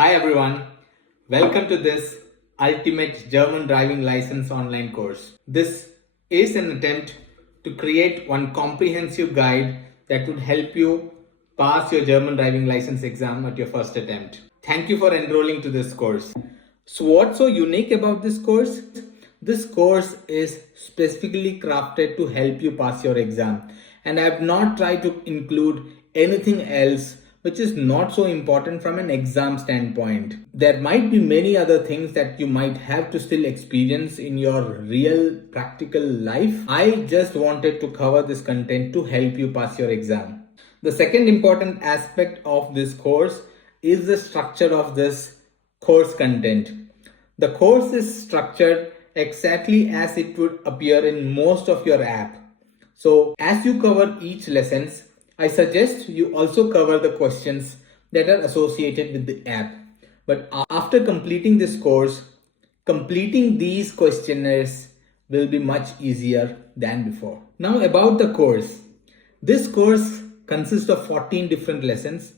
Hi everyone, welcome to this Ultimate German Driving License online course. This is an attempt to create one comprehensive guide that would help you pass your German driving license exam at your first attempt. Thank you for enrolling to this course. So what's so unique about this course? This course is specifically crafted to help you pass your exam, and I have not tried to include anything else which is not so important from an exam standpoint. There might be many other things that you might have to still experience in your real practical life. I just wanted to cover this content to help you pass your exam. The second important aspect of this course is the structure of this course content. The course is structured exactly as it would appear in most of your app. So as you cover each lessons, I suggest you also cover the questions that are associated with the app. But after completing this course, completing these questionnaires will be much easier than before. Now about the course. This course consists of 14 different lessons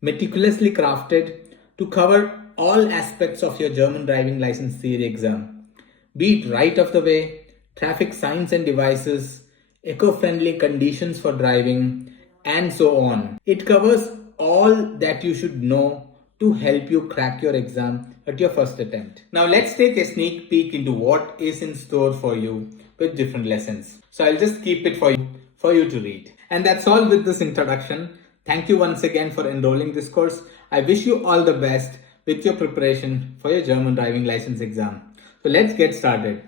meticulously crafted to cover all aspects of your German driving license theory exam. Be it right of the way, traffic signs and devices, eco-friendly conditions for driving, and so on. It covers all that you should know to help you crack your exam at your first attempt. Now let's take a sneak peek into what is in store for you with different lessons. So I'll just keep it for you to read. And that's all with this introduction. Thank you once again for enrolling this course. I wish you all the best with your preparation for your German driving license exam. So let's get started.